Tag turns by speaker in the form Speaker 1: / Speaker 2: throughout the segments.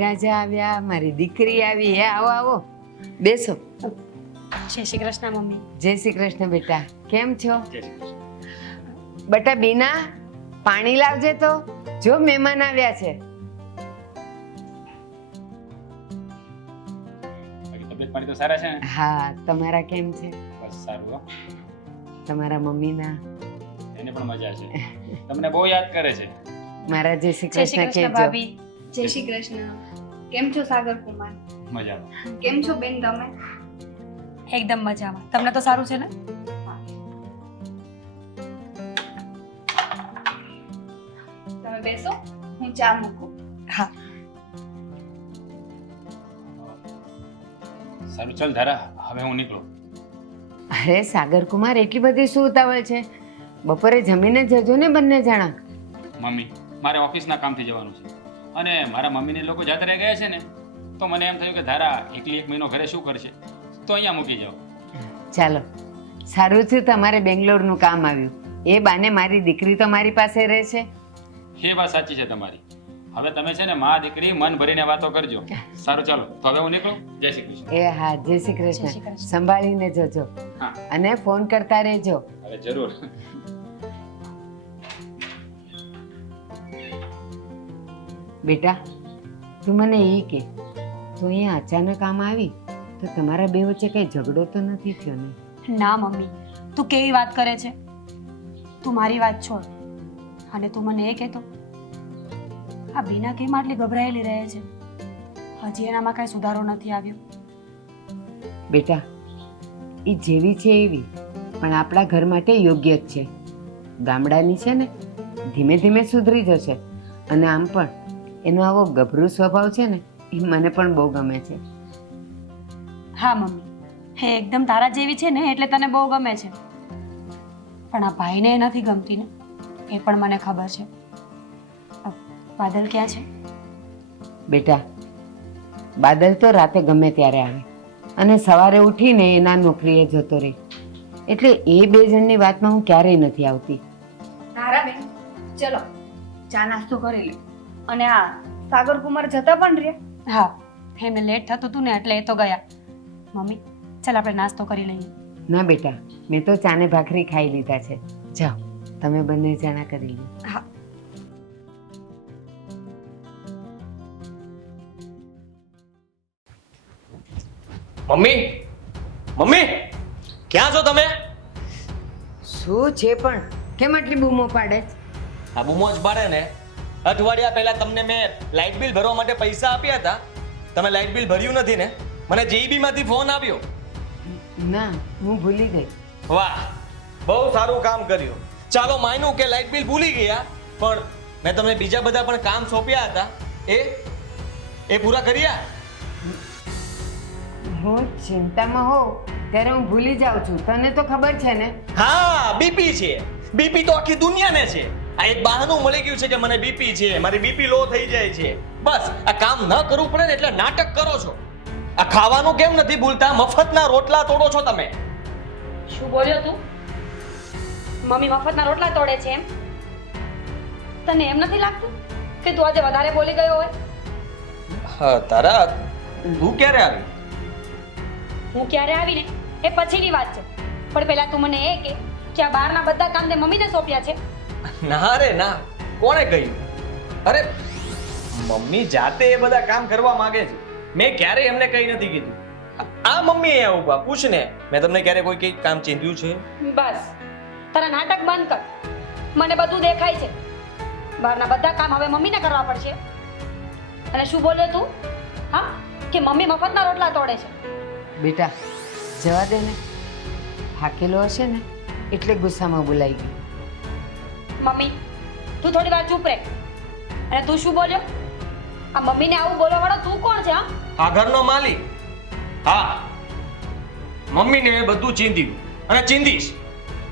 Speaker 1: જમાઈ રાજા આવ્યા મારી દીકરી આવી. હે આવો આવો. બેસો.
Speaker 2: જય શ્રી કૃષ્ણ મમ્મી.
Speaker 1: જય શ્રી કૃષ્ણ બેટા. કેમ છો? બેટા બીના પાણી લાવજે તો. જો મહેમાન આવ્યા છે.
Speaker 3: પાણી તો સારા છે ને?
Speaker 1: હા તમારા કેમ છે?
Speaker 3: બસ સારું હો.
Speaker 1: તમારા મમ્મીના?
Speaker 3: એને પણ મજા છે. તમને બહુ યાદ કરે છે.
Speaker 1: મારા જય શ્રી
Speaker 2: જય શ્રી
Speaker 1: કૃષ્ણ કહેજો.
Speaker 2: ભાભી.
Speaker 4: જય શ્રી કૃષ્ણ કેમ છો સાગર કુમાર?
Speaker 3: મજામાં.
Speaker 4: કેમ છો બેન તમે?
Speaker 2: એકદમ મજામાં. તમને તો સારું છે ને?
Speaker 4: તમે બેસો હું ચા મૂકું.
Speaker 2: હા.
Speaker 3: સારું ચાલ ધારા હવે હું નીકળું.
Speaker 1: અરે સાગર કુમાર એટલી બધી શું ઉતાવળ છે? બપોરે જમીને જજો ને બંને જણા.
Speaker 3: મમ્મી મારે ઓફિસના કામથી જવાનું છે. અને મારા મમ્મીને લોકો જાત્રે ગયા છે ને તો મને એમ થયું કે ધારા એકલી એક મહિનો ઘરે શું કરશે? તો અહીંયા મૂકી જાઓ.
Speaker 1: ચાલો. સારું થયું તમારે બેંગ્લોરનું કામ આવ્યું. એ બાને મારી દીકરી તો મારી પાસે રહેશે
Speaker 3: એ વાત સાચી છે તમારી. હવે તમે છે ને મા દીકરી મન ભરીને વાતો કરજો. સારું ચાલો. તો હવે હું નીકળું? જય શ્રી કૃષ્ણ.
Speaker 1: એ હા જય શ્રી કૃષ્ણ. સંભાળીને જજો.
Speaker 3: હા.
Speaker 1: અને ફોન કરતા રહેજો.
Speaker 3: હવે જરૂર.
Speaker 1: બેટા તું મને એ કે તું અહીંયા અચાનક આમ આવી તો તમારા બે વચ્ચે કઈ ઝઘડો તો નથી થયો ને?
Speaker 2: ના મમ્મી. તું કેવી વાત કરે છે? તું મારી વાત છોડ. અને તું મને એ કહેતો આ બીના કેમ આટલી ગભરાયેલી રહે છે? હજી એનામાં કાંઈ સુધારો નથી આવ્યો.
Speaker 1: બેટા એ જેવી છે એવી પણ આપણા ઘર માટે યોગ્ય જ છે. ગામડાની છે ને ધીમે ધીમે સુધરી જશે. અને આમ પણ એનો આવો ગભરું સ્વભાવ છે ને એ મને પણ બહુ ગમે છે.
Speaker 2: હા મમ્મી. હે એકદમ તારા જેવી છે ને એટલે તને બહુ ગમે છે. પણ આ ભાઈને એ નથી ગમતી ને એ પણ મને ખબર છે. બાદલ ક્યાં છે?
Speaker 1: બેટા બાદલ તો રાતે ગમે ત્યારે આવે. અને સવારે ઉઠીને એના નોકરીએ જતો રહે. એટલે એ બે જણની વાતમાં હું ક્યારેય નથી આવતી.
Speaker 4: તારા બેન ચલો ચા નાસ્તો કરી લે. અને આ સાગર કુમાર જતા પણ રહ્યા?
Speaker 2: હા એમને લેટ થતું હતું ને એટલે એ તો ગયા. મમ્મી ચાલ આપણે નાસ્તો કરી લઈએ.
Speaker 1: ના બેટા મેં તો ચાને ભાખરી ખાઈ લીધા છે. જાઓ તમે બંને જણા કરી લો.
Speaker 2: હા.
Speaker 5: મમ્મી મમ્મી ક્યાં છો તમે?
Speaker 1: શું છે પણ? કેમ આટલી બૂમો પાડે છે?
Speaker 5: આ બૂમો જ પાડે ને? અઠવાડિયા પહેલા તમને મેં લાઇટ બિલ ભરવા માટે પૈસા આપ્યા હતા. તમે લાઇટ બિલ ભર્યું નથી ને? મને JEB માંથી ફોન આવ્યો.
Speaker 1: ના હું ભૂલી ગઈ.
Speaker 5: વાહ બહુ સારું કામ કર્યું. ચાલો માન્યું કે લાઇટ બિલ ભૂલી ગયા પણ મેં તમને બીજા બધા પણ કામ સોંપ્યા હતા. એ એ પૂરા કર્યા?
Speaker 1: હું ચિંતામાં હોઉં ત્યારે હું ભૂલી જાઉં છું. તને તો ખબર છે ને?
Speaker 5: હા બીપી છે. બીપી તો આખી દુનિયાને છે. આ એક બહાનું મળી ગયું છે કે મને બીપી છે મારી બીપી લો થઈ જાય છે. બસ આ કામ ન કરવું પડે ને એટલે નાટક કરો છો. આ ખાવાનું કેમ નથી ભૂલતા? મફતના રોટલા તોડો છો તમે.
Speaker 2: શું બોલ્યો તું? મમ્મી મફતના રોટલા તોડે છે એમ? તને એમ નથી લાગતું કે તું આજે વધારે બોલી ગયો હોય?
Speaker 5: હા તારા તું ક્યારે આવી?
Speaker 2: હું ક્યારે આવીને એ પછીની વાત છે. પણ પહેલા તું મને એ કે કે આ બહારના બધા કામ તે મમ્મીને સોંપ્યા છે.
Speaker 5: ના રે ના. કોણે કહ્યું? અરે મમ્મી જાતે એ બધા કામ કરવા માંગે છે. મેં ક્યારે એમને કંઈ નથી કીધું. આ મમ્મી એ ઊભા. પૂછ ને મેં તમને ક્યારે કોઈ કઈ કામ ચીંધ્યું છે?
Speaker 2: બસ. તારા નાટક બંધ કર. મને બધું દેખાય છે. બહારના બધા કામ હવે મમ્મીને કરવા પડશે. અને શું બોલ્યો તું? હા? કે મમ્મી મફતના રોટલા તોડે છે.
Speaker 1: બેટા જવા દે ને. થાકેલો હશે ને એટલે ગુસ્સામાં બોલાઈ ગઈ
Speaker 2: મમ્મી તું થોડી વાર ચૂપ રહે અને તું શું બોલ્યો? આ મમ્મીને આવું બોલવા વાળો તું કોણ છે
Speaker 5: આ ઘરનો માલિક. હા. મમ્મીને બધું ચીંધ્યું અને ચીંધીશ.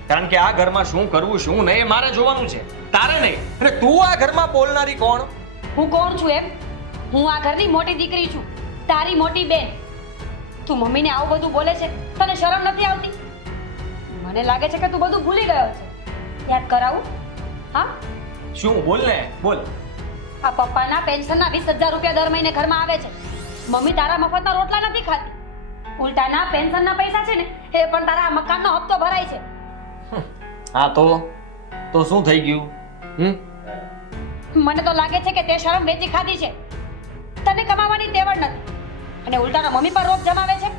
Speaker 5: કારણ કે આ ઘરમાં શું કરવું શું નહીં એ મારે જોવાનું છે. તારે નહીં. અને તું આ ઘરમાં બોલનારી કોણ?
Speaker 2: હું કોણ છું એમ? હું આ ઘરની મોટી દીકરી છું. તારી મોટી બેન. તું મમ્મીને આવું બધું બોલે છે તને શરમ નથી આવતી? મને લાગે છે કે તું બધું ભૂલી ગયો છે. યાદ કરાવું? હા?
Speaker 5: શું બોલ ને બોલ.
Speaker 2: આ પપ્પાના પેન્શનના વીસ હજાર રૂપિયા દર મહિને ઘરમાં આવે છે. મમ્મી તારા મફતના રોટલા નથી ખાતી. ઉલટાના પેન્શનના પૈસા છે ને એ પણ તારા મકાનનો હપ્તો ભરાય છે.
Speaker 5: હા તો? તો શું થઈ ગયું? હમ?
Speaker 2: મને તો લાગે છે કે તે શરમ વેચી ખાધી છે. તને કમાવાની તેવડ નથી. અને ઉલટાના મમ્મી પર રોપ જમાવે છે?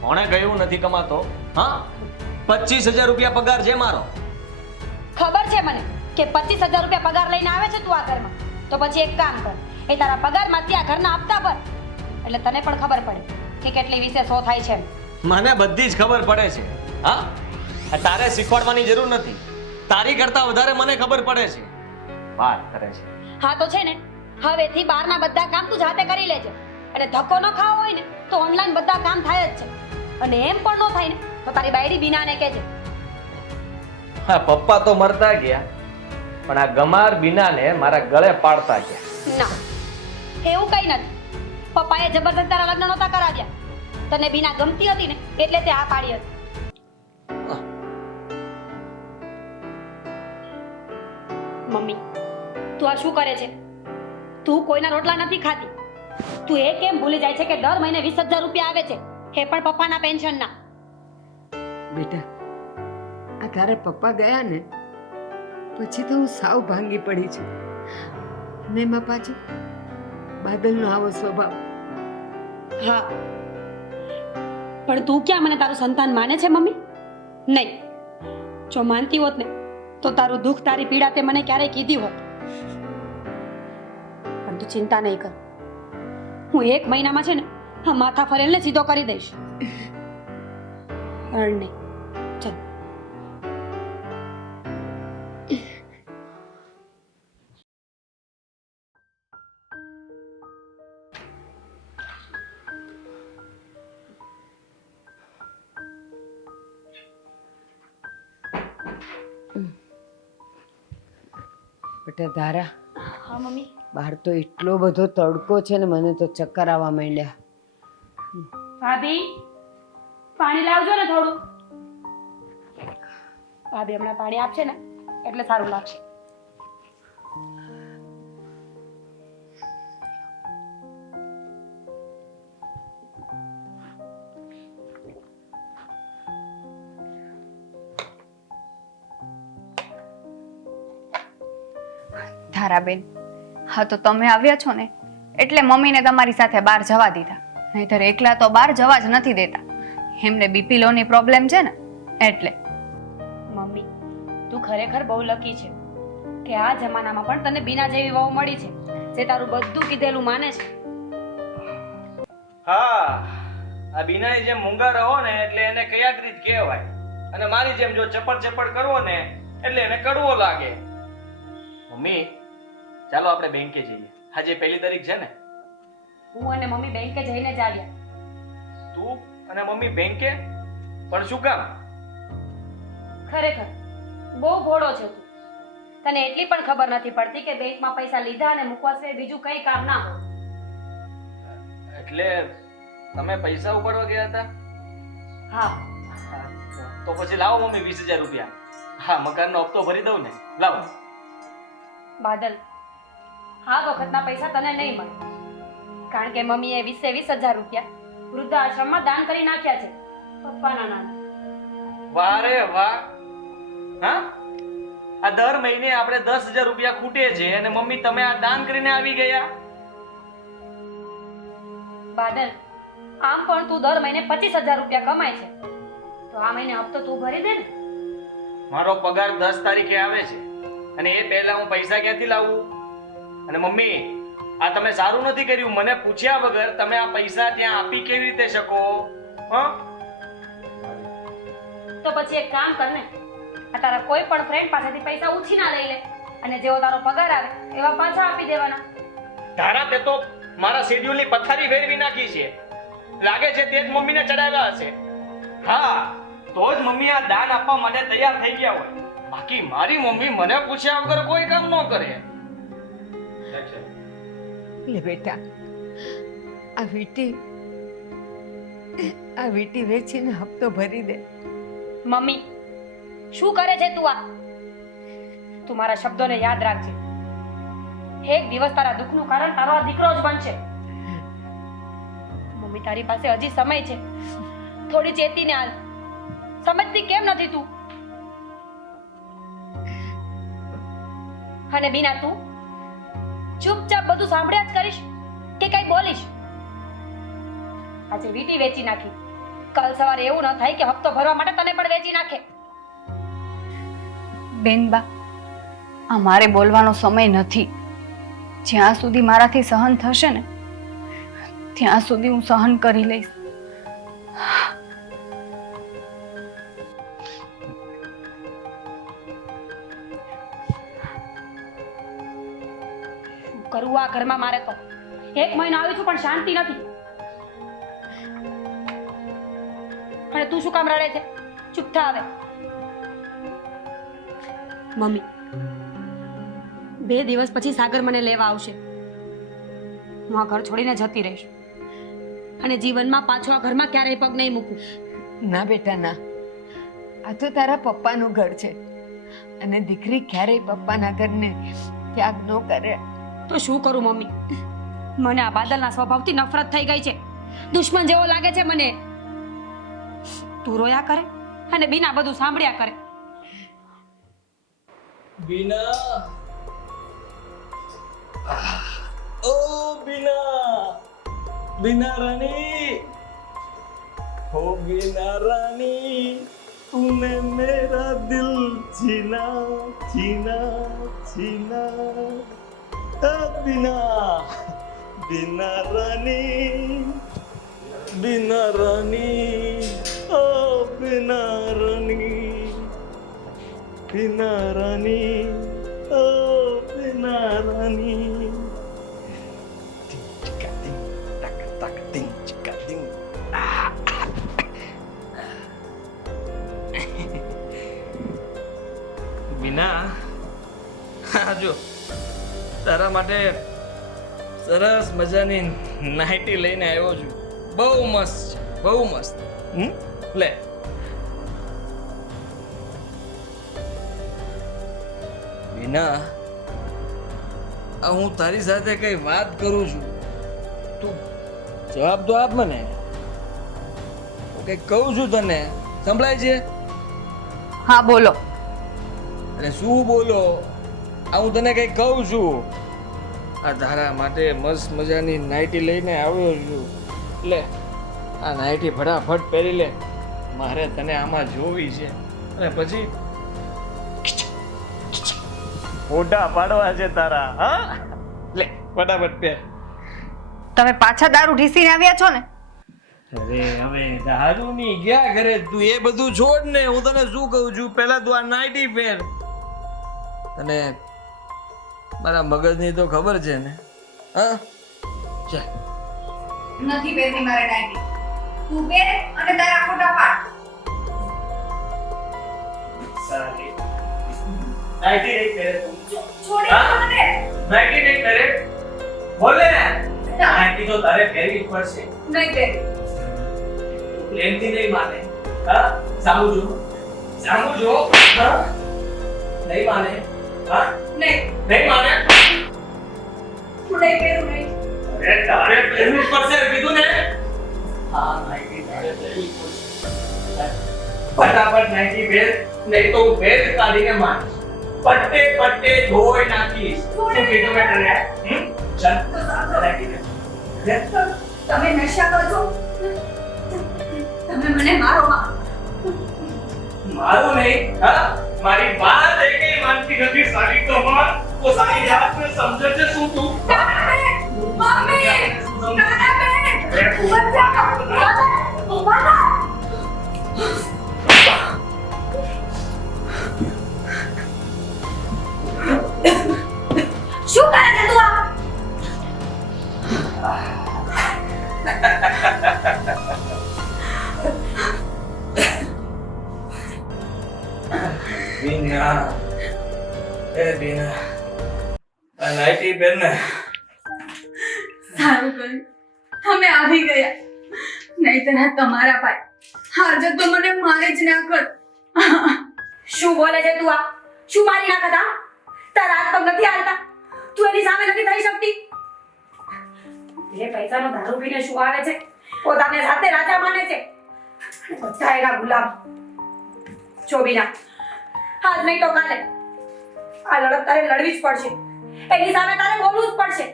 Speaker 5: કોણે કહ્યું નથી કમાતો? હા? પચીસ હજાર રૂપિયા પગાર છે મારો.
Speaker 2: ખબર છે મને કે પચીસ હજાર રૂપિયા પગાર લઈને આવે છે તું આ ઘરમાં? તો પછી એક કામ કર એ તારા પગારમાંથી આ ઘરના હપ્તા પર એટલે તને પણ ખબર પડે કે કેટલી વિશે સો થાય છે
Speaker 5: મને બધી જ ખબર પડે છે. હા? તારે શીખવાડવાની જરૂર નથી. તારી કરતા વધારે મને ખબર પડે છે. વાત કરે છે.
Speaker 2: હા તો છે ને હવેથી બહારના બધા કામ તું જાતે કરી લેજે. અને ધક્કો ન ખાવો હોય ને તો ઓનલાઈન બધા કામ થાય જ છે. અને એમ પણ ન થાય ને તો તારી બાયડી બીનાને કહેજે.
Speaker 5: હા પપ્પા તો મરતા ગયા પણ આ ગમાર બીનાને મારા ગળે પાડતા ગયા.
Speaker 2: ના એવું કઈ નથી. પપ્પાએ જબરદસ્ત તારા લગ્ન નહોતા કરાવ્યા. તને બીના ગમતી હતી ને એટલે તે આ પાડી હતી. મમ્મી તું આ શું કરે છે? તું કોઈના રોટલા નથી ખાતી. તું એ કેમ ભૂલી જાય છે કે દર મહિને વીસ હજાર રૂપિયા આવે છે? એ પણ પપ્પાના પેન્શનના.
Speaker 1: બેટા તારા પપ્પા ગયા ને, પછી તો હું સાવ ભાંગી પડી છું. ને એમાં પાછું બાદલનો આવો સ્વભાવ.
Speaker 2: હા. પણ તું ક્યાં મને તારું સંતાન માને છે, મમ્મી? નહીં. જો માનતી હોત ને, તો તારું દુઃખ તારી પીડા તે મને ક્યારેય કીધી હોત. પણ તું ચિંતા નહીં કર. હું એક મહિનામાં છે ને, આ માથા ફરેલને સીધો કરી દઈશ. અણ
Speaker 1: બેટા ધારા.
Speaker 2: હા મમ્મી.
Speaker 1: બહાર તો એટલો બધો તડકો છે ને મને તો ચક્કર આવવા માંડ્યા.
Speaker 2: ભાભી પાણી લાવજો ને થોડું. ભાભી હમણાં પાણી આપશે ને એટલે સારું લાગશે.
Speaker 4: ધારાબેન. હા તો તમે આવ્યા છો ને? એટલે મમ્મીને તમારી સાથે બહાર જવા દીધા. નહીતર એકલા તો બહાર જવા જ નથી દેતા. એમને બીપી લોની પ્રોબ્લેમ છે ને? એટલે.
Speaker 2: મમ્મી તું ખરેખર બહુ લકી છે કે આ જમાનામાં પણ તને બીના જેવી વહુ મળી છે જે તારું બધું કીધેલું માને છે.
Speaker 5: હા આ બીનાની જેમ મૂંગા રહો ને એટલે એને કયાગ્રીત કહેવાય. અને મારી જેમ જો ચપડ ચપડ કરવો ને એટલે એને કડવો લાગે. મમ્મી ચાલો આપણે બેંકે જઈએ. આજે પહેલી તારીખ છે ને?
Speaker 2: હું અને મમ્મી બેંકે જઈને જ આવ્યા.
Speaker 5: તું અને મમ્મી બેંકે? પણ શું કામ?
Speaker 2: ખરેખર બહુ ભોળો છે તું. તને એટલી પણ ખબર નથી પડતી કે બેંકમાં પૈસા લીધા અને મૂકવા સિવાય બીજું કઈ કામ ના હોય.
Speaker 5: એટલે તમે પૈસા ઉપાડવા ગયા હતા?
Speaker 2: હા.
Speaker 5: તો પછી લાવો મમ્મી વીસ હજાર રૂપિયા. હા મકાનનો હપ્તો ભરી દઉં ને. લાવો.
Speaker 2: બાદલ આ વખતના પૈસા તને નહીં મળે. કારણ કે મમ્મીએ વીસે વીસ હજાર રૂપિયા વૃદ્ધાશ્રમમાં દાન કરી નાખ્યા છે. પપ્પાના નામે.
Speaker 5: વાહ રે વાહ. હા? આ દર મહિને આપણે દસ હજાર રૂપિયા ખૂટે છે અને મમ્મી તમે આ દાન કરીને આવી ગયા?
Speaker 2: બાદલ આમ પણ તું દર મહિને પચીસ હજાર રૂપિયા કમાય છે. તો આ મહિને હપ્તો તું ભરી દે ને.
Speaker 5: મારો પગાર દસ તારીખે આવે છે અને એ પહેલા હું પૈસા ક્યાંથી લાવું? અને મમ્મી આ તમે સારું નથી કર્યું. મને પૂછ્યા વગર તમે આ પૈસા ત્યાં આપી કેવી રીતે શકો? હ?
Speaker 2: તો પછી એક કામ કર ને આ તારા કોઈ પણ ફ્રેન્ડ પાસેથી પૈસા ઉછીના લઈ લે. અને જેવો તારો પગાર આવે એવા પાછા આપી દેવાના.
Speaker 5: તારા તે તો મારા શેડ્યુલની પથારી ફેરવી નાખી છે. લાગે છે તે જ મમ્મીને ચડાવ્યા હશે. હા તો જ મમ્મી આ દાન આપવા માટે તૈયાર થઈ ગયા હોય. બાકી મારી મમ્મી મને પૂછ્યા વગર કોઈ કામ ન કરે.
Speaker 1: લે બેટા. આ વીટી આ વીટી વેચીને હપ્તો ભરી દે.
Speaker 2: મમ્મી, શું કરે છે તું આ? તું મારા શબ્દોને યાદ રાખજે. એક દિવસ તારા દુઃખનું કારણ તારો આ દીકરો જ બનશે. મમ્મી, તારી પાસે હજી સમય છે. થોડી ચેતીને હાલ. સમજતી કેમ નથી તું? અને બીના તું? ચૂપચાપ બધું સાંભળ્યા જ કરીશ કે કઈ બોલીશ? આજે વીટી વેચી નાખી. કાલ સવારે એવું ન થાય કે હપ્તો ભરવા માટે તને પણ વેચી નાખે.
Speaker 4: બેનબા, આ મારે બોલવાનો સમય નથી. જ્યાં સુધી મારાથી સહન થશે ને, ત્યાં સુધી હું સહન કરી લઈશ.
Speaker 2: શું કરવું આ ઘરમાં મારે તો. એક મહિનો આવી છું પણ શાંતિ નથી. અને તું શું કામ રડે છે? ચૂપ થા હવે. મમ્મી બે દિવસ પછી સાગર મને લેવા આવશે. હું આ ઘર છોડીને જતી રહીશ. અને જીવનમાં પાછો આ ઘરમાં ક્યારેય પગ નહીં મૂકું.
Speaker 1: ના બેટા ના. આ તો તારા પપ્પાનું ઘર છે. અને દીકરી ક્યારેય પપ્પાના ઘરને ત્યાગ ન કરે.
Speaker 2: તો શું કરું, મમ્મી? મને આ બાદલના સ્વભાવથી નફરત થઈ ગઈ છે. દુશ્મન જેવો લાગે છે મને. તું રોયા કરે અને બીના બધું સાંભળ્યા કરે.
Speaker 5: બીના? ઓ બિના. બીના રાની હો બીના રાની तूने मेरा दिल छीना छीना छीना বিনা বিনা রানী বিনা রানী ও বিনা রানী বিনা রানী તારા માટે સરસ મજાની નાઇટી લઈને આવ્યો છું. બહુ મસ્ત બહુ મસ્ત. હમ? લે. વિના હું તારી સાથે કઈ વાત કરું છું. તું જવાબ તો આપ મને. હું કઈ કહું છું તને. સંભળાય છે?
Speaker 4: હા બોલો.
Speaker 5: અને શું બોલો? આ હું તને કઈ કહું છું. આ તારા માટે મસ્ત મજાની નાઇટી લઈને આવ્યો છું. લે આ નાઇટી ફટાફટ પહેરી લે. મારે તને આમાં જોવી છે. અને પછી? ફોટા પાડવા છે તારા હા? લે ફટાફટ પહેર.
Speaker 4: તમે પાછા દારૂ ઢીસીને આવ્યા છો ને?
Speaker 5: અરે હવે દારૂ ની ગયા ઘરે તું. એ બધું છોડ ને. હું તને શું કહું છું? પહેલા તું આ નાઇટી પહેર. તને મારા મગજની તો ખબર છે ને. હા? ચાલ
Speaker 4: નથી પહેરવી મારે નાઈટી તું પહેર અને તારા ફોટા પાડ.
Speaker 5: સારી નાઇટી નહીં પહેરે
Speaker 4: છોડી મને.
Speaker 5: નાઇટી નહીં પહેરે? બોલે. નાઇટી તો તારે પહેરવી જ પડશે.
Speaker 4: નહીં પહેર.
Speaker 5: પ્રેમથી નહીં માને. હા? સામું જો સામું જો હા? નહીં માને. હા?
Speaker 4: નહીં
Speaker 5: નહીં માને
Speaker 4: હું નહીં પહેરું નહીં
Speaker 5: અરે તારે પહેરવું જ પડશે કીધું ને હા નાઇટી તારે પહેરવી જ પડશે ફટાફટ નાઇટી પહેર નહીં તો હું ભેદ કાઢીને મારીશ પટ્ટે પટ્ટે ધોઈ નાખીશ શું કીધું મેં તને હમ ચાલ નાઇટી પહેર લે.
Speaker 4: તમે નશા કરો છો તમે મને મારો માં
Speaker 5: મારું નહીં હા મારી વાત એક માનતી નથી સારી તો માર પોતાની જાતને સમજે છે શું તું?
Speaker 4: બીના. આ
Speaker 5: નાઇટી પહેર ને
Speaker 4: સારું કર્યું. તમે આવી ગયા. નહીતર આ તમારા ભાઈ. હાજર તો મને મારે જ કર.
Speaker 2: શું બોલે છે તું આ? શું મારી નાખત આ તારા હાથ પગ નથી હાલતા? તું એની સામે નથી થઈ શકતી? એ પૈસાનો દારૂ પીને શું આવે છે? પોતાને સાથે રાજા માને છે. બધા એના ગુલામ. ચોબીના આજ નહીં તો કાલે. આ લડત તારે લડવી જ પડશે. એની સામે તારે બોલવું જ પડશે.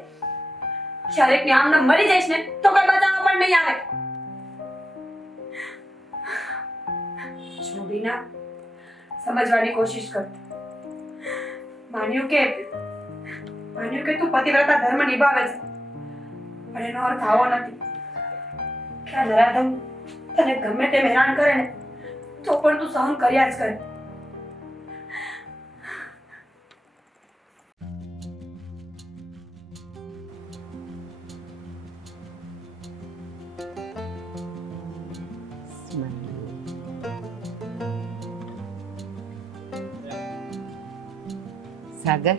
Speaker 2: ક્યારેક ને આમને મરી જઈશ ને, તો કઈ બચાવવા પણ નહીં આવે. ચોબીના સમજવાની કોશિશ કર. માન્યું કે માન્યું કે તું પતિવ્રતા ધર્મ નિભાવે છે. પણ એનો અર્થ આવો નથી. કે આ નરાધમ તને ગમે તેમ હેરાન કરે ને, તો પણ તું સહન કર્યા જ કરે.
Speaker 1: સાગર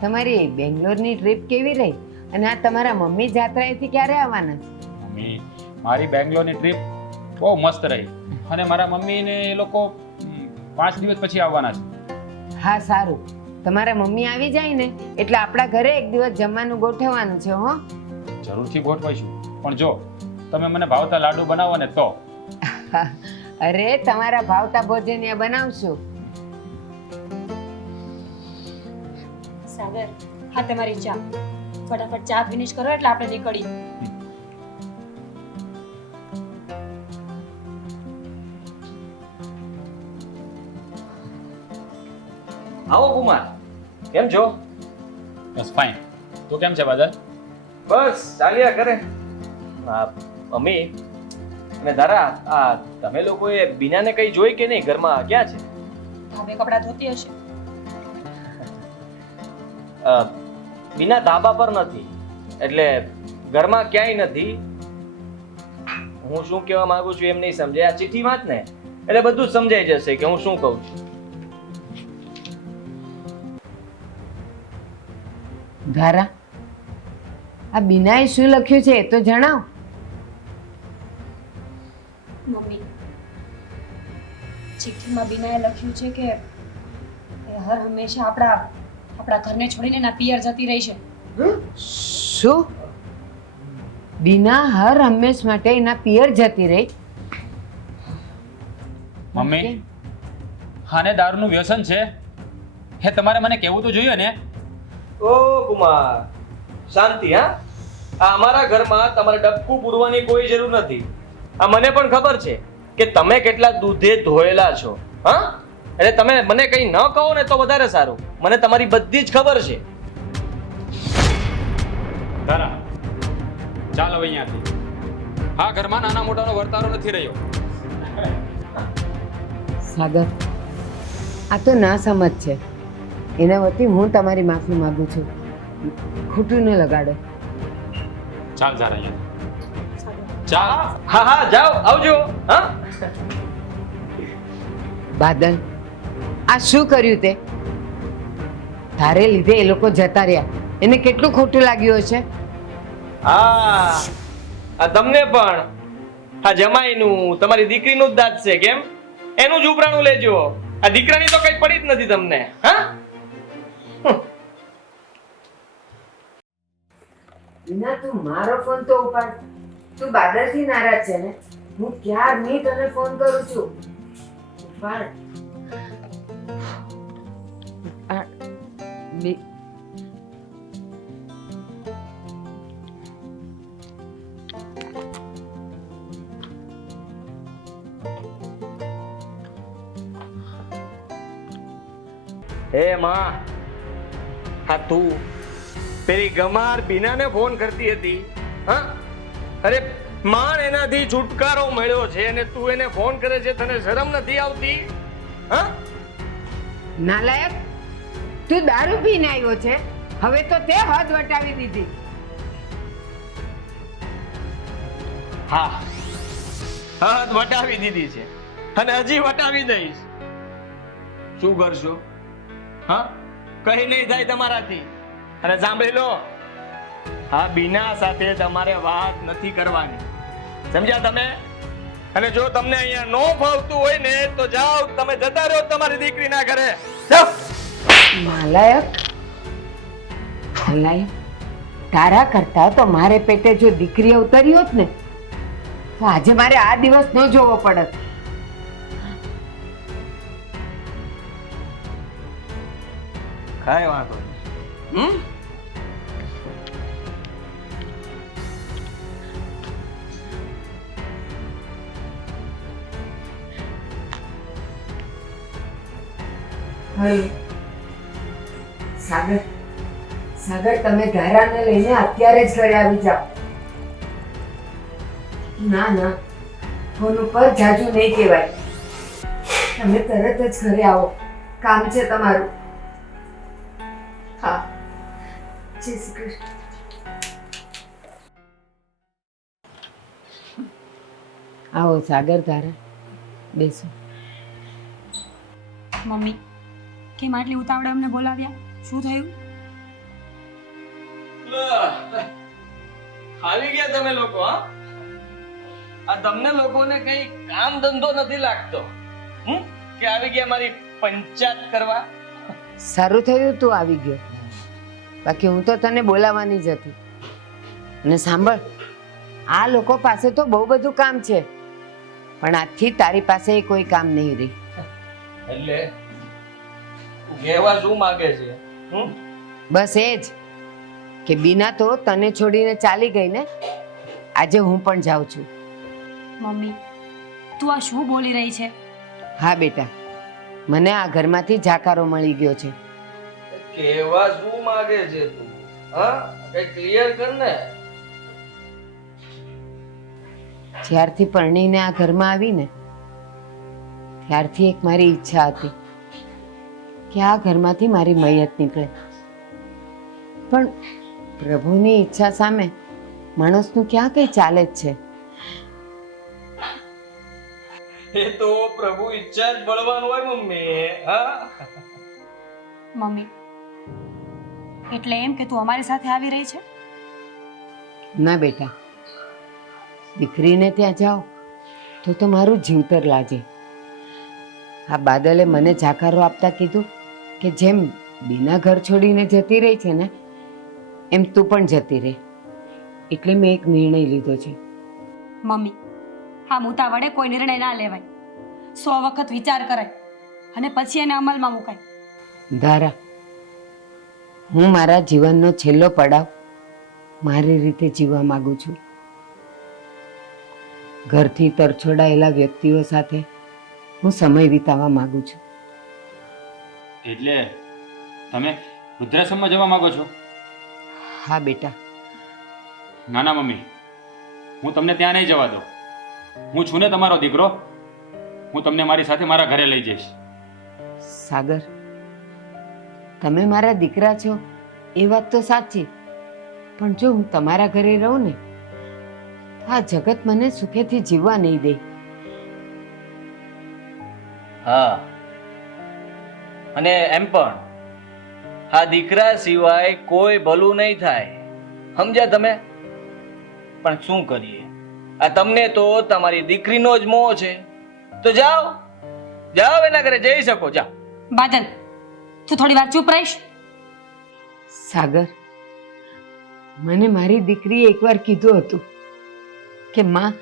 Speaker 1: તમારી બેંગ્લોરની ટ્રીપ કેવી રહી? અને આ તમારા મમ્મી જાત્રાએથી ક્યારે આવવાના? છે
Speaker 3: મમ્મી મારી બેંગ્લોરની ટ્રીપ બહુ મસ્ત રહી. અને મારા મમ્મીને એ લોકો પાંચ દિવસ પછી આવવાના છે.
Speaker 1: હા સારું. તમારા મમ્મી આવી જાય ને એટલે આપણા ઘરે એક દિવસ જમવાનું ગોઠવવાનું છે હો.
Speaker 3: જરૂરથી ગોઠવાઈશું પણ જો તમે મને ભાવતા લાડુ બનાવો ને તો.
Speaker 1: અરે તમારા ભાવતા ભોજન બનાવશું.
Speaker 2: સાગર હા તમારી ચા. ફટાફટ ચા ફિનિશ કરો એટલે આપણે નીકળી
Speaker 5: આવો કુમાર કેમ છો?
Speaker 3: બસ ફાઇન તું કેમ છે બાદલ?
Speaker 5: બસ ચાલ્યા કરે. આ મમ્મી અને દારા આ તમે લોકોએ બીનાને કઈ જોઈ કે નહીં? ઘરમાં ક્યાં છે?
Speaker 2: હવે કપડાં ધોતી હશે.
Speaker 5: બીના ધાબા પર નથી. એટલે ઘરમાં ક્યાંય નથી. હું શું કહેવા માંગુ છું એમ નહીં સમજે આ ચિઠ્ઠી વાંચ ને. એટલે બધું સમજાઈ જશે કે હું શું કહું છું.
Speaker 1: ધારા આ બિનાએ શું લખ્યું છે એ તો જણાવ.
Speaker 2: મમ્મી ચિઠ્ઠીમાં બિનાએ લખ્યું છે કે હર હંમેશા આપણા આપણા ઘરને છોડીને ના પિયર જતી રહી છે.
Speaker 1: શું? બીના હર હંમેશ માટે એના પિયર જતી રહી?
Speaker 3: મમ્મી હાને દારૂનું વ્યસન છે? હે તમારે મને કહેવું તો જોઈએ ને?
Speaker 5: ઓ કુમાર શાંતિ હા? આ અમારા ઘરમાં તમારે ડબકું પૂરવાની કોઈ જરૂર નથી. આ મને પણ ખબર છે કે તમે કેટલા દૂધે ધોયેલા છો હા? એટલે તમે મને કંઈ ન કહો ને તો વધારે સારું. મને તમારી બધી જ ખબર છે.
Speaker 3: તારા ચાલ હવે અહીંયાથી. હા ઘરમાં નાના મોટાનો વર્તારો નથી રહ્યો.
Speaker 1: સાગર આ તો ના સમજ છે. એના વતી હું તમારી માફી માંગુ છું. ખોટું ન લગાડો.
Speaker 3: ચાલ જા અહીંયા. ચાલ
Speaker 5: હા હા જાઓ આવજો હા?
Speaker 1: બાદલ. આ શું કર્યું તે? તારે લીધે એ લોકો જતા રહ્યા. એને કેટલું ખોટું લાગ્યું હશે?
Speaker 5: આ તમને પણ. આ જમાઈનું તમારી દીકરીનું જ દાંત છે કેમ? એનું જ ઉપરાણું લેજો. આ દીકરાની તો કઈ પડી જ નથી તમને. હા?
Speaker 1: ના તું મારો ફોન તો ઉપાડ. તું બાદરથી નારાજ છે ને? હું ક્યારની તને ફોન કરું છું? ઉપાડ. બે-
Speaker 5: હે માં હા તું. પેલી ગમાર બીનાને ફોન કરતી હતી હા? અરે માણ એનાથી છુટકારો મળ્યો છે અને તું એને ફોન કરે છે તને શરમ નથી આવતી? હા?
Speaker 1: નાલાયક તું દારૂ પીને આવ્યો છે? હવે તો તે હદ વટાવી દીધી.
Speaker 5: હા. હદ વટાવી દીધી છે. અને હજી વટાવી દઈશ. શું કરશો? હા? કહી નહીં થાય તમારાથી. અને સાંભળી લો. હા બીના સાથે તમારે વાત નથી કરવાની. સમજ્યા તમે? અને જો તમને અહીંયા નો ફાવતું હોય ને, તો જાઓ, તમે જતા રહો તમારી દીકરીના ઘરે. જાઓ.
Speaker 1: નાલાયક નાલાયક તારા કરતા તો મારે પેટે જો દીકરી અવતરી હોત ને તો આજે મારે આ દિવસ ન જોવો પડત.
Speaker 5: કાંઈ વાંધો નહીં. હમ?
Speaker 1: હલો સાગર સાગર, તમે ધારાને લઈને અત્યારે જ ઘરે આવી જાઓ. ના ના, ફોન ઉપર જાજુ નહીં કહેવાય. તમે તરત જ ઘરે આવો. કામ છે તમારું. હા. જય શ્રી કૃષ્ણ. આવો સાગર ધારા બેસો.
Speaker 2: મમ્મી, કેમ આટલી ઉતાવળે અમને બોલાવ્યા? શું થયું?
Speaker 5: લે, ગયા તમે લોકો હા? આ તમને લોકોને કઈ કામ ધંધો નથી લાગતો હમ? કે આવી ગયા મારી પંચાયત કરવા?
Speaker 1: સારું થયું તું આવી ગયો. બાકી હું તો તને બોલાવવાની જ હતી. અને સાંભળ આ લોકો પાસે તો બહુ બધું કામ છે પણ આજથી તારી પાસે કોઈ કામ નહીં રહી.
Speaker 5: એટલે કહેવા શું માંગે છે?
Speaker 1: બસ એ જ કે બીના તો તને છોડીને ચાલી ગઈ ને? આજે હું પણ જાઉં છું.
Speaker 2: મમ્મી તું આ શું બોલી રહી છે?
Speaker 1: હા બેટા મને આ ઘરમાંથી જાકારો મળી ગયો છે.
Speaker 5: કેવા શું માંગે છે તું? હા કઈ ક્લિયર કર ને.
Speaker 1: જ્યારથી પરણીને આ ઘરમાં આવીને ત્યારથી એક મારી ઈચ્છા હતી. કે આ ઘરમાંથી મારી મૈયત નીકળે. પણ પ્રભુની ઈચ્છા સામે માણસનું ક્યાં કંઈ ચાલે જ છે?
Speaker 5: એ તો પ્રભુ ઈચ્છા જ બળવાનું હોય મમ્મી હા?
Speaker 2: મમ્મી એટલે એમ કે તું અમારી સાથે આવી રહી છે?
Speaker 1: ના બેટા દીકરીને ત્યાં જાઓ તો તો મારું જીવતર લાજે આ બાદલે મને જાકારો આપતા કીધું કે જેમ બીના ઘર છોડીને જતી રહી છે ને એમ તું પણ જતી રહે. એટલે મેં એક નિર્ણય લીધો છે.
Speaker 2: મમ્મી હા મુતા વડે કોઈ નિર્ણય ના લેવાય. સો વખત વિચાર કરાય અને પછી એને અમલમાં મુકાય.
Speaker 1: ધારા હું મારા જીવનનો છેલ્લો પડાવ મારી રીતે જીવવા માંગુ છું. ઘરથી તરછોડાયેલા વ્યક્તિઓ સાથે હું સમય વિતાવવા માંગુ છું.
Speaker 3: એટલે તમે વૃદ્ધાશ્રમમાં જવા માંગો છો?
Speaker 1: હા બેટા.
Speaker 3: ના ના મમ્મી હું તમને ત્યાં નહીં જવા દઉં. હું છું ને તમારો દીકરો. હું તમને મારી સાથે મારા ઘરે લઈ જઈશ.
Speaker 1: સાગર તમે મારા દીકરા છો એ વાત તો સાચી. પણ જો હું તમારા ઘરે રહું ને આ જગત મને સુખેથી જીવવા નહીં દે.
Speaker 5: હા. અને એમ પણ આ દીકરા સિવાય કોઈ ભલું નહીં થાય. સમજ્યા તમે? પણ શું કરીએ? આ તમને તો તમારી દીકરીનો જ મોહ છે. તો જાઓ. જાઓ એના ઘરે જઈ શકો જા.
Speaker 2: બાદલ તું થોડી વાર ચૂપ રહીશ.
Speaker 1: સાગર મને મારી દીકરીએ એકવાર કીધું હતું કે માં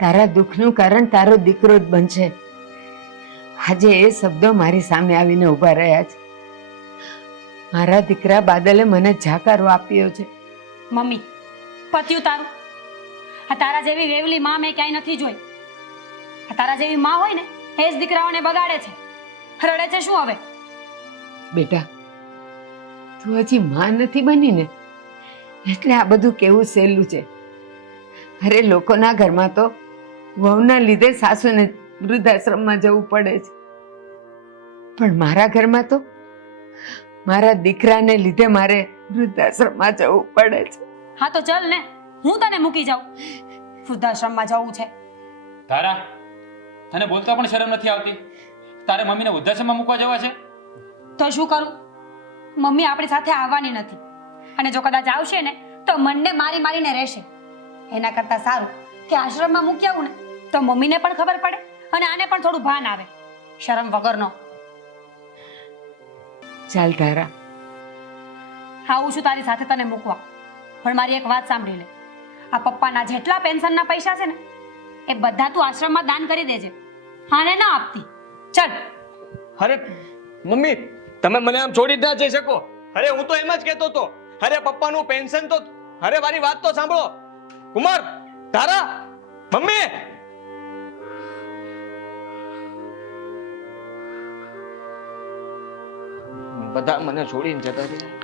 Speaker 1: તારા દુઃખનું કારણ તારો દીકરો જ બનશે. આજે એ શબ્દો મારી સામે આવીને ઊભા રહ્યા છે. મારા દીકરા બાદલે મને જાકારો આપ્યો છે.
Speaker 2: મમ્મી પત્યું તારું? આ તારા જેવી વેવલી માં મેં ક્યાંય નથી જોઈ. આ તારા જેવી માં હોય ને એ જ દીકરાઓને બગાડે છે. રડે છે શું હવે?
Speaker 1: બેટા તું હજી માં નથી બની ને એટલે આ બધું કેવું સહેલું છે? અરે લોકોના ઘરમાં તો વહુના લીધે સાસુને વૃદ્ધાશ્રમમાં જવું પડે છે. પણ મારા ઘરમાં તો મારા દીકરાને લીધે મારે વૃદ્ધાશ્રમમાં જવું પડે છે.
Speaker 2: હા તો ચાલ ને હું તને મૂકી જાઉં. વૃદ્ધાશ્રમમાં જવું છે.
Speaker 3: તારા તને બોલતા પણ શરમ નથી આવતી? તારે મમ્મીને વૃદ્ધાશ્રમમાં મૂકવા જવા છે?
Speaker 2: તો શું કરું? મમ્મી આપણી સાથે આવવાની નથી. અને જો કદાચ આવશે ને તો મનને મારી મારીને રહેશે. એના કરતાં સારું કે આશ્રમમાં મૂકી આવું ને તો મમ્મીને પણ ખબર પડે. અને આને પણ થોડું ભાન આવે. શરમ વગરનો.
Speaker 1: ચાલ તારા.
Speaker 2: આવું છું તારી સાથે તને મૂકવા. પણ મારી એક વાત સાંભળી લે. આ પપ્પાના જેટલા પેન્શનના પૈસા છે ને એ બધા તું આશ્રમમાં દાન કરી દેજે. આને ના આપતી. ચલ.
Speaker 5: અરે મમ્મી તમે મને આમ છોડી ના જઈ શકો. અરે હું તો એમ જ કહેતો હતો. અરે પપ્પાનું પેન્શન તો અરે મારી વાત તો સાંભળો. કુમાર તારા મમ્મી! બધા મને છોડીને જતા રહ્યા?